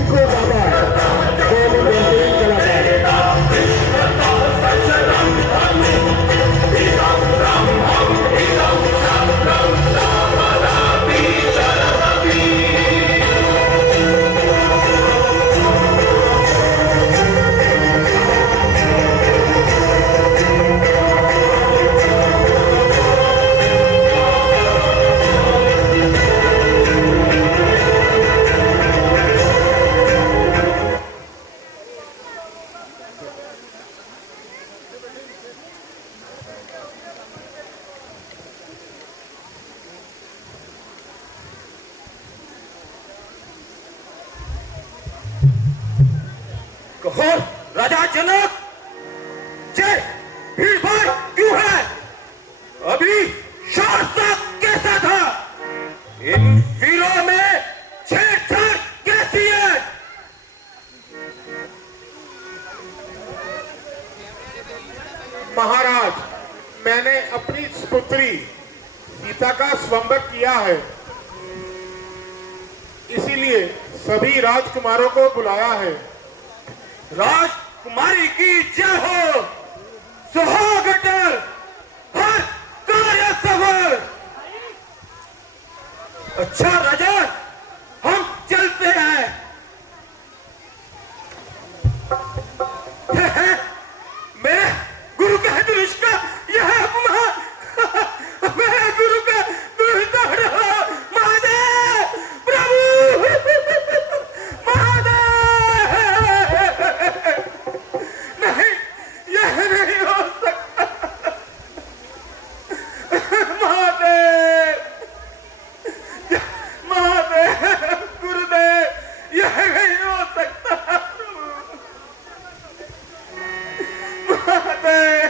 इनको बाबा बहुत बेहतरीन कलाकार। कहो राजा जनक, जय भीड़ भाड़ क्यों है? अभी शासक कैसा था? इन वीरों में छेड़छाड़ कैसी है? महाराज, मैंने अपनी पुत्री सीता का स्वयंवर किया है, इसीलिए सभी राजकुमारों को बुलाया है। राजकुमारी की जय हो, सुहाग अटल, हर कार्य सफल। अच्छा राजा, हम चलते हैं। मेरे गुरु का धनुष का यह अपमान, मेरे गुरु का धनुष तोड़ रहा। महादेव प्रभु, महादेव, नहीं, यह नहीं हो सकता। महादेव, महादेव, गुरुदेव, यह नहीं हो सकता। महादेव,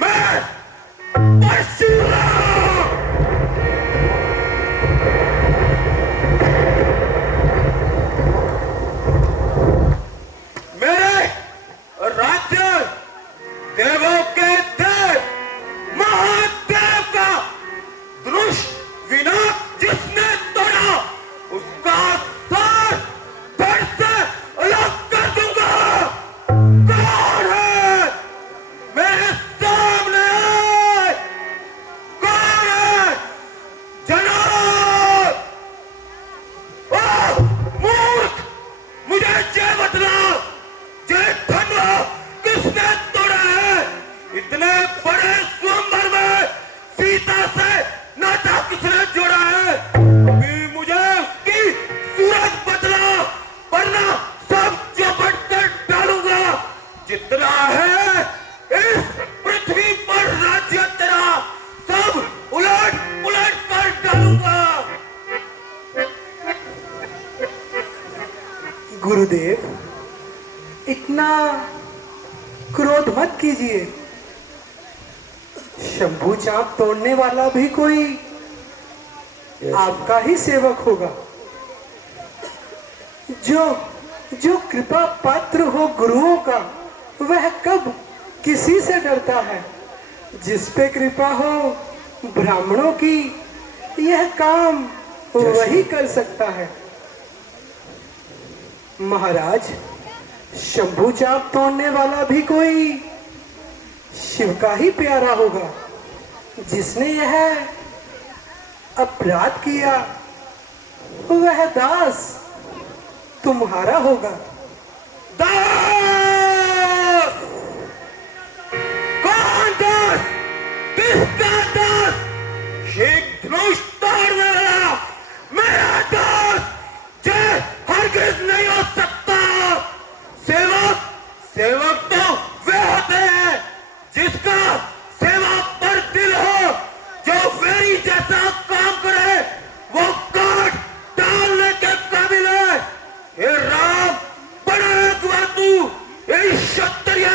मैं परशुराम मेरे राज्य देवों के देव महादेव का धनुष विनाश जिसने तोड़ा, उसका सर धड़ से अलग कर दूंगा। कौन है मेरे सामने आए? कौन है? जनाब, ओह मूर्ख, मुझे जय बतला, जय धनुष किसने तोड़ा है? इतने बड़े स्वयंवर में सीता से नाता किसने जोड़ा है? अभी मुझे उसकी सूरत बदला, वरना सब चौपट कर डालूंगा। जितना है इस पृथ्वी पर राज्य तेरा, सब उलट पुलट कर डालूंगा। गुरुदेव, इतना क्रोध मत कीजिए। शंभू चाप तोड़ने वाला भी कोई आपका ही सेवक होगा। जो जो कृपा पात्र हो गुरुओं का, वह कब किसी से डरता है। जिस पे कृपा हो ब्राह्मणों की, यह काम वही कर सकता है। महाराज, शंभू चाप तोड़ने वाला भी कोई शिव का ही प्यारा होगा। जिसने यह अपराध किया, वह दास तुम्हारा होगा। दास? कौन दास? किसका दास? शीघ्र धनुष तोड़ने वाला मेरा दास जय हरगिज नहीं हो सकता। सेवक, सेवक तो वे होते हैं जिसका सेवा पर दिल हो, जो वेरी जैसा काम करे, वो काट डालने के काबिल है। हे राम, बड़ा हुआ तू इस क्षत्रिय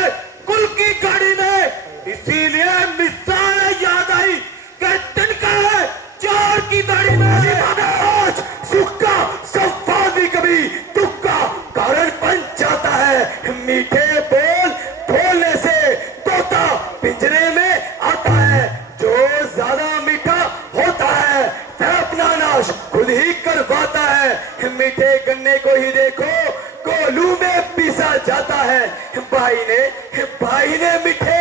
कुल की गाड़ी में, इसीलिए मिसाल याद आई कि तिनका है चोर की दाढ़ी में। महाराज, सुख का सवाल भी कभी दुख का कारण बन जाता है। मीठे बोल बोलने से तोता पिंजरे में आता है। जो ज्यादा मीठा होता है तड़पना ना है। मीठे गन्ने को ही देखो, कोलू में पीसा जाता है। भाई ने मीठे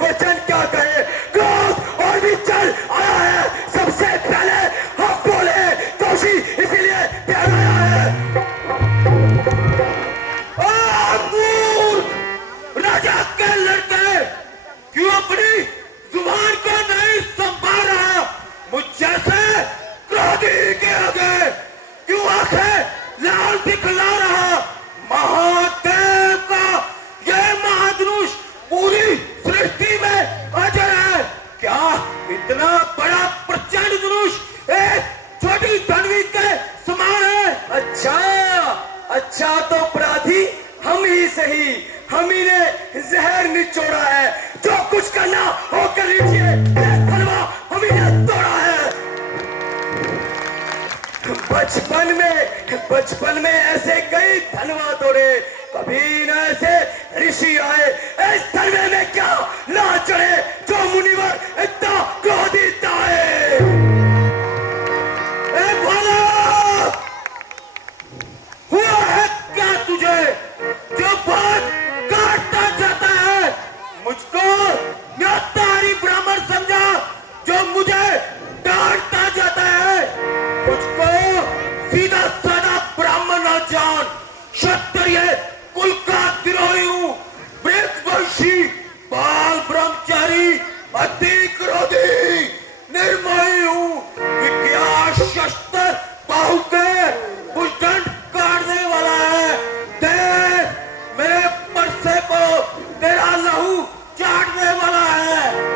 वचन क्या कहे, क्रोध और भी चल आया है। सबसे पहले हम बोले दोषी इसीलिए ठहराया है। राजा के लड़के क्यों अपनी जुबान को नहीं संभाल रहा? मुझ जैसे क्रोधी के आगे क्यों आंखें लाल दिखला रहा? महादेव का ये महाधनुष पूरी सृष्टि में अजर है। क्या इतना बड़ा प्रचंड धनुष एक छोटी धनवी के समान है? अच्छा तो अपराधी हम ही सही, हम ही ने जहर निचोड़ा है। जो कुछ करना हो कर लीजिए, धनवा हम ही ने तोड़ा है। बचपन में ऐसे कई धनवा तोड़े, कभी न ऐसे ऋषि आए। इस धनवे में क्या ना चढ़े जो मुनिवर इतना क्रोधित आए। हुआ है क्या तुझे जो बात काटता जाता है? मुझको न्यातारी ब्राह्मण समझा जो मुझे डांटता जाता है। मुझको सीधा साधा ब्राह्मण न जान, क्षत्रिय कुल का द्रोही हूँ, वंशी, बाल ब्रह्मचारी, अति क्रोधी, निर्मोही हूँ। विज्ञान शस्त्र बाहु के भुजदंड काटने वाला है। देख मेरे परसे को तेरा लहू चाटने वाला है।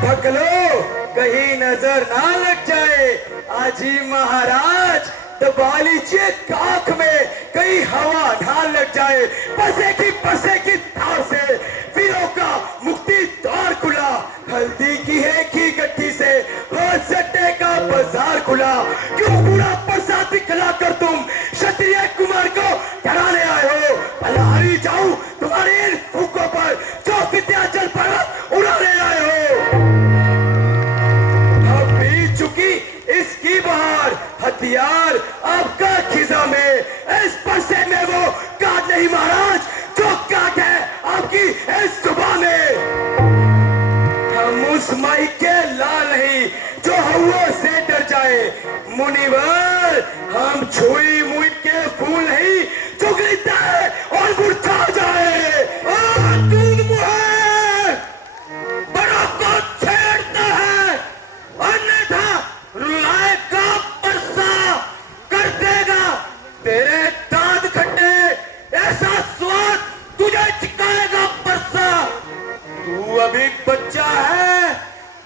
ढक लो कहीं नजर ना लग जाए। आजी महाराज दबा लीजिए काख में, कहीं हवा ना लग जाए। परसे की धार से वीरों का मुक्ति द्वार खुला। हल्दी की है की गट्ठी से हर सट्टे का बाजार खुला। क्यों पूरा प्रसाद दिखला कर तुम क्षत्रिय कुमार को डराने आए हो? भलाई जाऊं तुम्हारे इन फूकों पर जो विद्याचल पर्वत उड़ाने आए हो। अब बीत चुकी इसकी बहार, हथियार आपका खिजा में। इस परसे में वो काट नहीं महाराज जो काट है आपकी इस सुबह में। हम उस माई के लाल नहीं जो हवा से डर जाए। मुनिवर हम छुई मुई के फूल नहीं जो गिरता है और मुरझा जाए। दूध मुहे बड़ों को छेड़ता है, अन्यथा रुलाएगा परसा कर देगा तेरे दांत खट्टे। ऐसा स्वाद तुझे चिकाएगा परसा। तू अभी बच्चा है,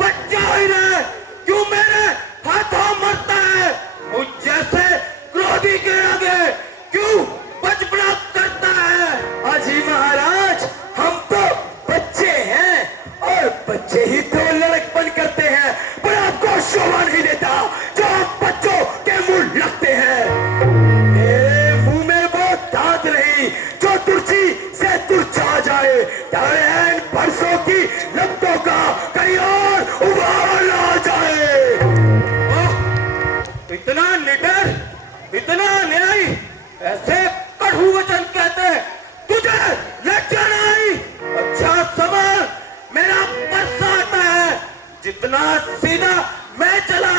बच्चा ही रहे, क्यों मेरे हाथों मरता है? मुझ जैसे क्रोधी के आगे क्यों बचपना करता है? अजी महाराज हम तो बच्चे हैं और बच्चे ही तो लड़कपन करते हैं, पर आपको शोभा नहीं देता जो आप बच्चों के मुंह लगते हैं। मेरे मुंह में वो दांत नहीं जो तुर्ची से तुरछा जाए। डर है इन परसों की लपटों का कहीं और उबाल आ जाए। इतना निडर, इतना न्यायी, ऐसे कड़ू वचन कहते तुझे लज्जा नहीं? अच्छा समझ, मेरा परसा आता है। जितना सीधा मैं चला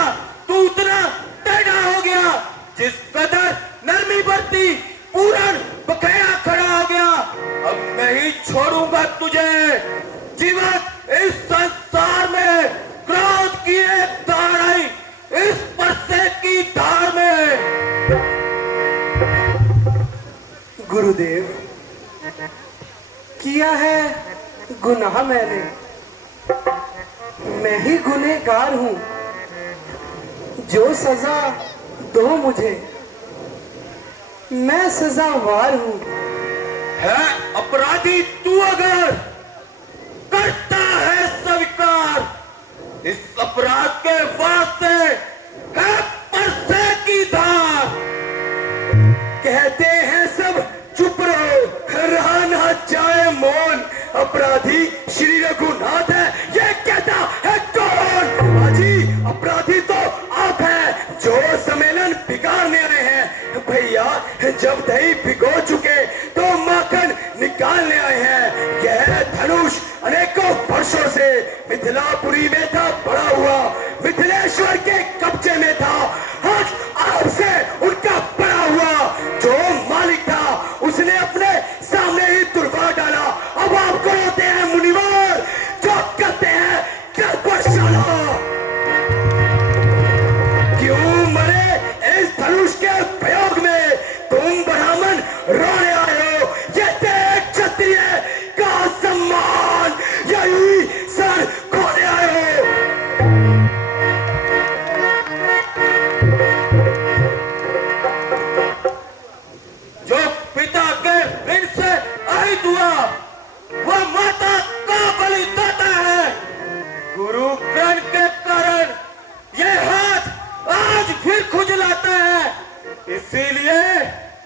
तू उतना टेढ़ा हो गया। जिस कदर नरमी बरती पूरन बखेड़ा खड़ा हो गया। अब नहीं छोड़ूंगा तुझे। जीवन इस संसार में क्रोध की एक धार आई, इस परसे की धार में। गुरुदेव, किया है गुनाह मैंने, मैं ही गुनहगार हूं। जो सजा दो मुझे, मैं सजावार हूं। है अपराधी तू अगर करता है स्वीकार, इस अपराध के वास्ते है परसे की धार। कहते हैं सब चुप रहो, रहा ना जाए मौन। अपराधी श्री रघुनाथ है, ये कहता है कौन? अजी अपराधी तो आप हैं जो सम्मेलन बिगाड़ने आए हैं। भैया जब दही भिगो चुके तो माखन निकालने आए हैं। यह धनुष अनेकों वर्षों से मिथिलापुरी में था पड़ा हुआ, मिथिलेश्वर के कब्जे में था। आज आपसे उनका पड़ा हुआ जो मालिक था उसने अपने सामने ही तुड़वा डाला। अब आपको होते हैं मुनिवर जो कहते हैं कर्पशाला। क्यों मरे इस धनुष के प्रयोग में तुम ब्राह्मण रोने आए हो? ये देख क्षत्रिय का सम्मान यही सर खोने आए हो। जो पिता के ऋण से अहित हुआ वह माता का बलि देता है। गुरु ग्रहण के कारण यह हाथ आज फिर खुजलाता है, इसीलिए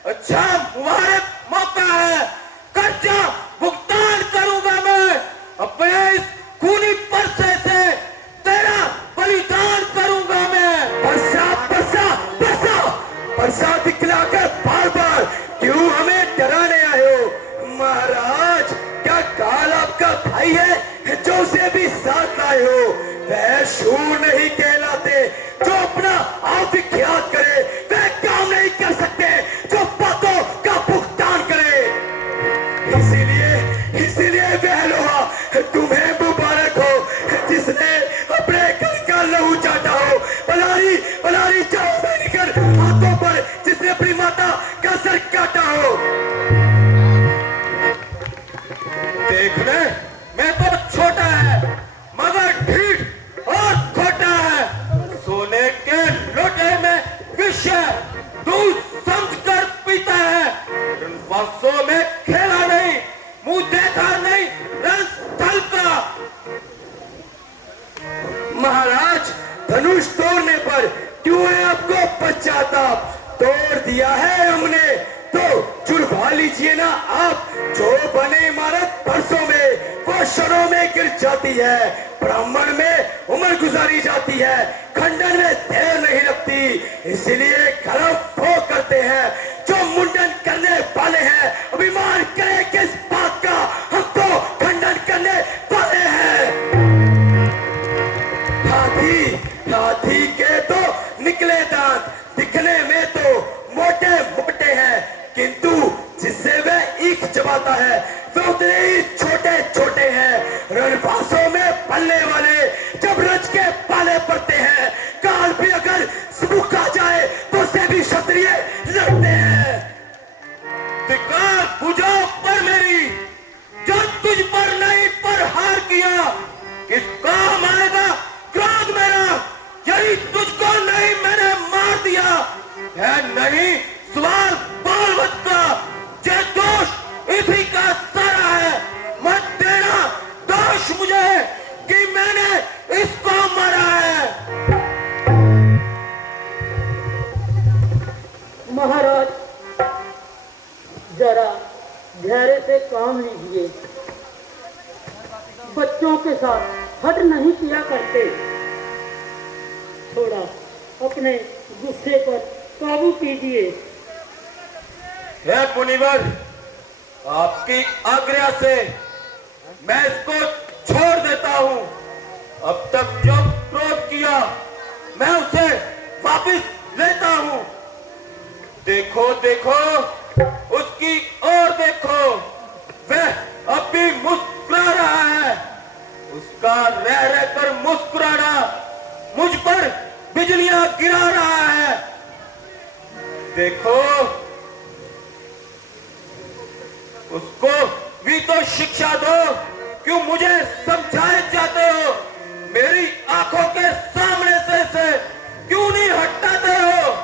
अच्छा मुबारक मौका है। कर्जा भुगतान करूंगा मैं, अपने इस खूनी परसे से तेरा बलिदान करूंगा मैं। परसा दिखलाकर बार बार क्यों हमें डराने आए हो? महाराज क्या काल आपका भाई है जो उसे भी साथ लाए हो? वह शूर नहीं कहलाते जो अपना आप विख्यात करे, वह काम नहीं कर सकते जो बातों का भुगतान करे। इसीलिए वह लोहा तुम्हें मुबारक हो जिसने अपने घर का लहू चाटा हो। बलारी चाव में निकल हाथों पर जिसने अपनी माता का सर काटा हो। देखने में तो छोटा है मगर ढीठ और खोटा है। सोने के लोटे में विष है, दूध समझकर पीता है। वर्षों में खेला नहीं, मुंह देखा नहीं रणस्थल का। महाराज धनुष तोड़ने पर क्यों है आपको पश्चाताप? तोड़ दिया है हमने तो जुड़वा लीजिए ना आप। जो बने इमारत वर्षों में वो क्षणों में गिर जाती है। ब्राह्मण में उम्र गुजारी जाती है, खंडन में देर नहीं लगती। इसलिए गर्व वो करते हैं जो मुंडन करने वाले हैं। अभिमान करें किस बात का, हम तो खंडन करने वाले हैं। हाथी के तो निकले दांत दिखने में तो मोटे मोटे हैं, किंतु जिससे वह ईख चबाता है वे उतने ही छोटे छोटे हैं। रणभाषों में पलने वाले जब रज के पाले पड़ते हैं, काल भी अगर सूखा जाए तो उसे भी क्षत्रिय लड़ते हैं। धिक्कार बुझाओ पर मेरी, जो तुझ पर नहीं पर हार किया। किस काम आएगा क्रोध मेरा, यही तुझको नहीं मैंने मार दिया है। नहीं सवाल बालवत का, ये दोष इसी का सारा है। मत देना दोष मुझे कि मैंने इसको मारा है। महाराज जरा धैर्य से काम लीजिए, बच्चों के साथ हट नहीं किया करते। थोड़ा अपने गुस्से पर काबू कीजिए। हे मुनिवर, आपकी आज्ञा से मैं इसको छोड़ देता हूं। अब तक जो क्रोध किया मैं उसे वापस लेता हूं। देखो देखो उसकी ओर देखो, वह अब भी मुस्कुरा रहा है। उसका रह रहकर मुस्कुराना मुझ पर बिजलियां गिरा रहा है। देखो उसको भी तो शिक्षा दो, क्यों मुझे समझाए जाते हो? मेरी आंखों के सामने से क्यों नहीं हटाते हो?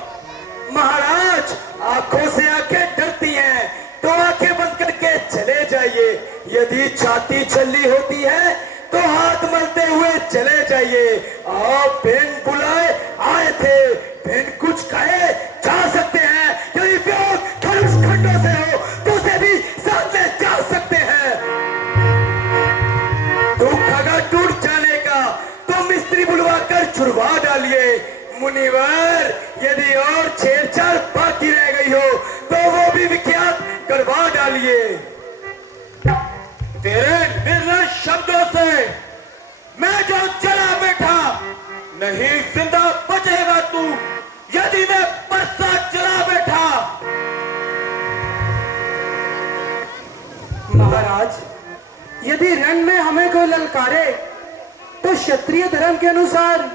महाराज आंखों से आंखें डरती हैं तो आंखें बंद करके चले जाइए। यदि छाती छल्ली होती है तो हाथ मलते हुए चले जाइए। आप बिन बुलाए आए थे, बिन कुछ कहे जा सकते हैं। यदि वियोग धनुष खंडों से हो तो उसे भी साथ ले जा सकते हैं। दुख अगर टूट जाने का तो मिस्त्री बुलवा कर छुड़वा डालिए। मुनि मुनिवर, यदि और छेड़छाड़ बाकी रह गई हो तो वो भी विख्यात करवा डालिए। तेरे निर्लज शब्दों से मैं जो चला बैठा, नहीं जिंदा बचेगा तू यदि मैं परसा चला बैठा। महाराज, यदि रण में हमें कोई ललकारे तो क्षत्रिय धर्म के अनुसार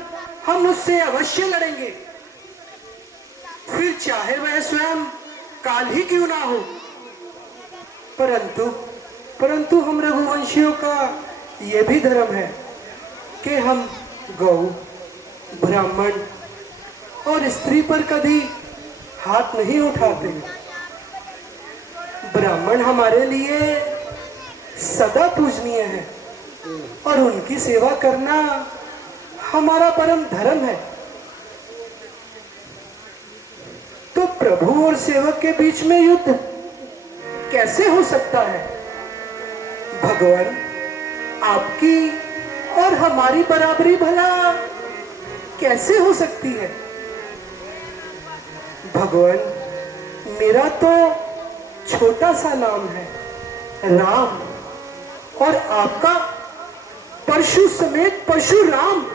हम उससे अवश्य लड़ेंगे, फिर चाहे वह स्वयं काल ही क्यों ना हो। परंतु हम रघुवंशियों का यह भी धर्म है कि हम गौ, ब्राह्मण और स्त्री पर कभी हाथ नहीं उठाते। ब्राह्मण हमारे लिए सदा पूजनीय है और उनकी सेवा करना हमारा परम धर्म है। तो प्रभु और सेवक के बीच में युद्ध कैसे हो सकता है? भगवान, आपकी और हमारी बराबरी भला कैसे हो सकती है? भगवान, मेरा तो छोटा सा नाम है राम, और आपका परशु समेत परशुराम।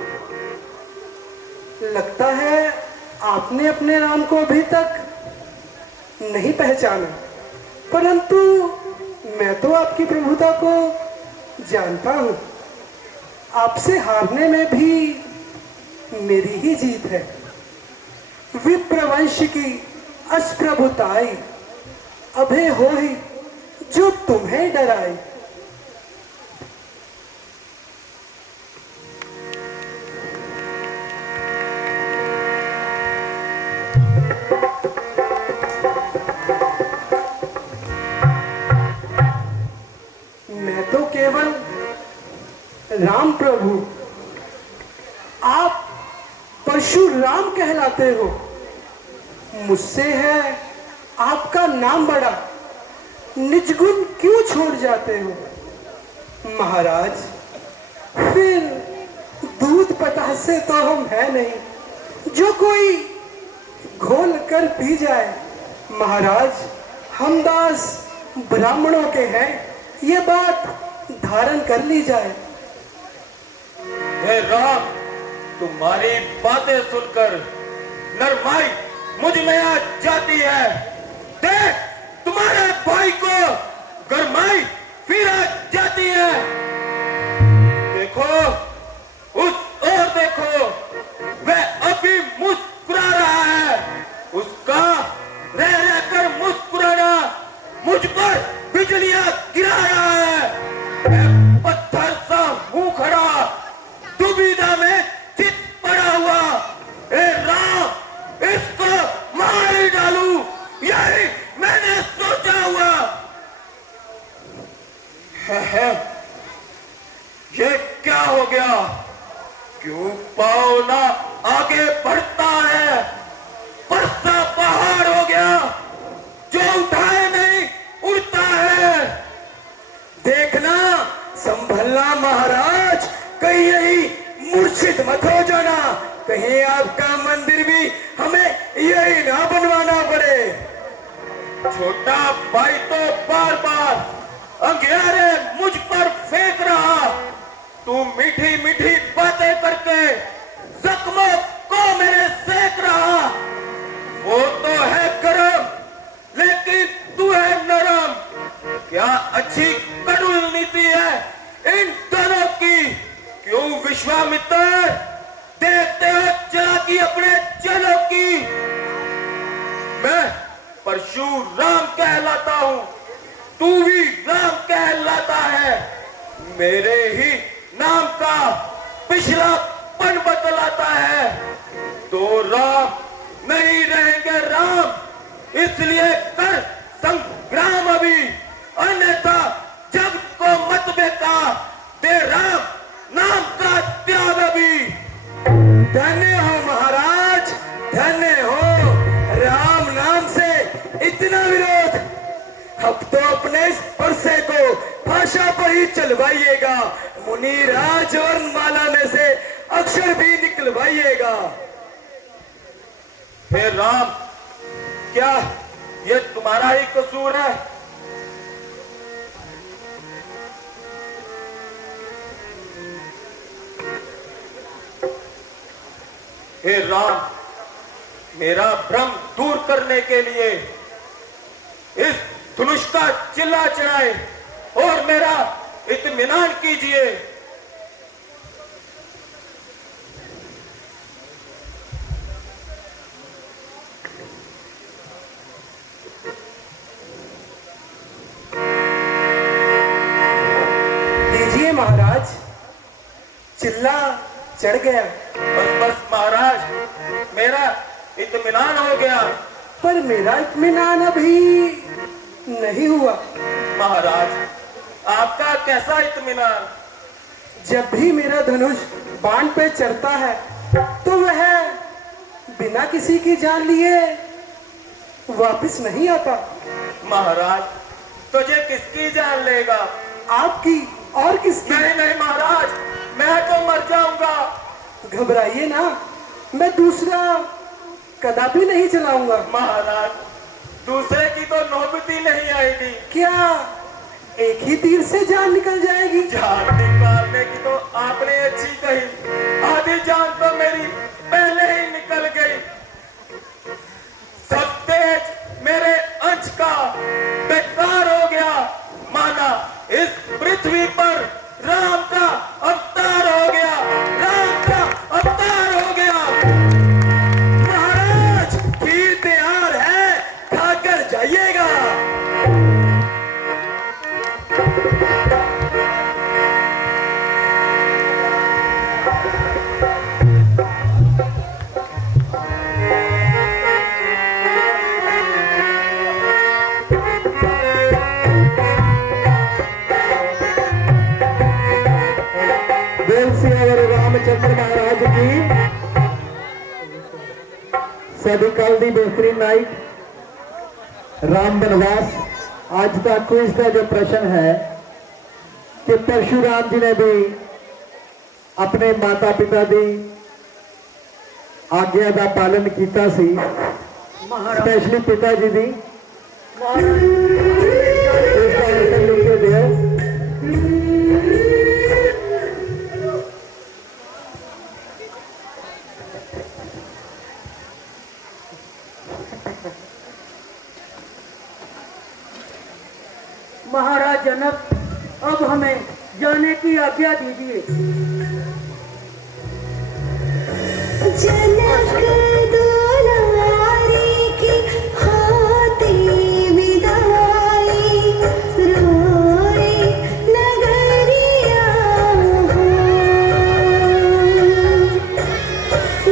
लगता है आपने अपने नाम को अभी तक नहीं पहचाना, परंतु मैं तो आपकी प्रभुता को जानता हूं। आपसे हारने में भी मेरी ही जीत है। विप्रवंश की अस्प्रभुताई अभय हो ही जो तुम्हें डराए। मैं तो केवल राम प्रभु, आप परशुराम कहलाते हो। मुझसे है आपका नाम बड़ा, निजगुण क्यों छोड़ जाते हो? महाराज, फिर दूध पतासे तो हम है नहीं जो कोई घोल कर पी जाए। महाराज, हम दास ब्राह्मणों के हैं, ये बात धारण कर ली जाए। हे राम, तुम्हारी बातें सुनकर नरमाई मुझ में आ जाती है। देख, तुम्हारे भाई को गरमाई फिर आ जाती है। देखो, उस और देखो, वह अभी मुस्कुरा रहा है। उसका रह रहकर मुस्कुराना मुझ पर बिजलियां गिरा रहा है। मैं पत्थर सा मुंह खड़ा दुविधा में चित पड़ा हुआ। ए राम, इसको मार डालूं, यही मैंने सोचा हुआ है। ये क्या हो गया? क्यों पाँव ना आगे बढ़ता है? परसा पहाड़ हो गया, जो उठाए नहीं उड़ता है। देखना, संभलना महाराज, कहीं यही मूर्छित मत हो जाना। कहीं आपका मंदिर भी हमें यही ना बनवाना पड़े। छोटा भाई तो बार बार अंधियारे मुझ पर फेंक रहा। तू मीठी मीठी बातें करके जख्मों को मेरे सेक रहा। वो तो है गरम, लेकिन तू है नरम। क्या अच्छी कड़ुल नीति है इन दोनों की। क्यों विश्वामित्र, देखते हो चालाकी अपने चलों की। मैं परशुराम कहलाता हूं, तू भी राम कहलाता है। मेरे ही नाम का पिछलापन बतलाता है। तो राम नहीं रहेंगे राम, इसलिए कर संग्राम अभी, अन्यथा जग को मत बेका। दे राम नाम का त्याग अभी। धन्य हो महाराज, धन्य हो। राम नाम से इतना विरोध, अब तो अपने इस परसे को भाषा पर ही चलवाइएगा। मुनि राज और माला में से अक्षर भी निकलवाइएगा। हे राम, क्या ये तुम्हारा ही कसूर है? हे राम, मेरा भ्रम दूर करने के लिए इस धनुष का चिल्ला चढ़ाए और मेरा इत्मीनान कीजिए। लीजिए महाराज, चिल्ला चढ़ गया। बस बस महाराज, मेरा इत्मीनान हो गया। पर मेरा इत्मीनान अभी नहीं हुआ। महाराज, आपका कैसा इत्मीनान? जब भी मेरा धनुष बाण पे चढ़ता है तो वह बिना किसी की जान लिए वापस नहीं आता। महाराज, तुझे किसकी जान लेगा? आपकी और किसकी? नहीं नहीं महाराज, मैं तो मर जाऊंगा। घबराइए ना, मैं दूसरा कदापि नहीं चलाऊंगा। महाराज, दूसरे की तो नौबत ही नहीं आएगी। क्या एक ही तीर से जान निकल जाएगी? जान निकालने की तो आपने अच्छी कही, आधी जान तो मेरी पहले ही निकल गई। सब तेज मेरे अंश का बेकार हो गया, माना इस पृथ्वी पर राम का अवतार हो गया, राम का अवतार हो गया। महाराज, खीर तैयार है, खाकर जाइएगा। रामचंद्र महाराज की सदिकल दी बेहतरीन नाइट राम बनवास। आज का क्विज का जो प्रश्न है कि परशुराम जी ने भी अपने माता पिता की आज्ञा का पालन किया सी, स्पेशली पिता जी की। इसका आंसर लिख के दियो। महाराज जनक, अब हमें जाने की आज्ञा दीजिए। जनक दुलारी की हाथी विदाई, रोए नगरिया हो।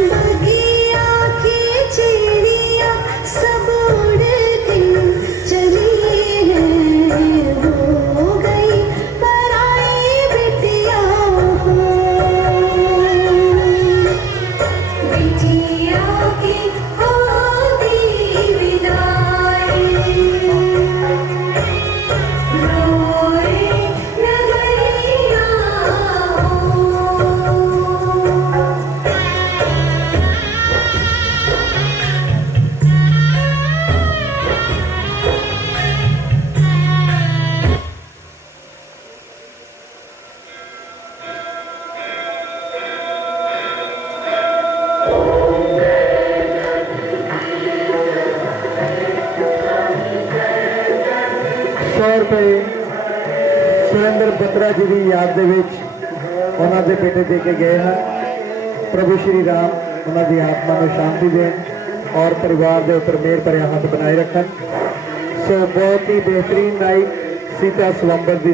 बगिया की चिड़िया सब उड़ के चली है, हो गई पराई बिटिया हो। बिटिया की होती विदाई, रोए नगरिया हो। ₹100 सुरेंद्र बत्रा जी की याद दे विच उन्हां दे बेटे दे के गए हैं। प्रभु श्री राम उन्हां दी आत्मा को शांति देन और परिवार के उपर मेहर भरिया हाथ बनाए रखन। सो बहुत ही बेहतरीन नाइट सीता स्वंबर की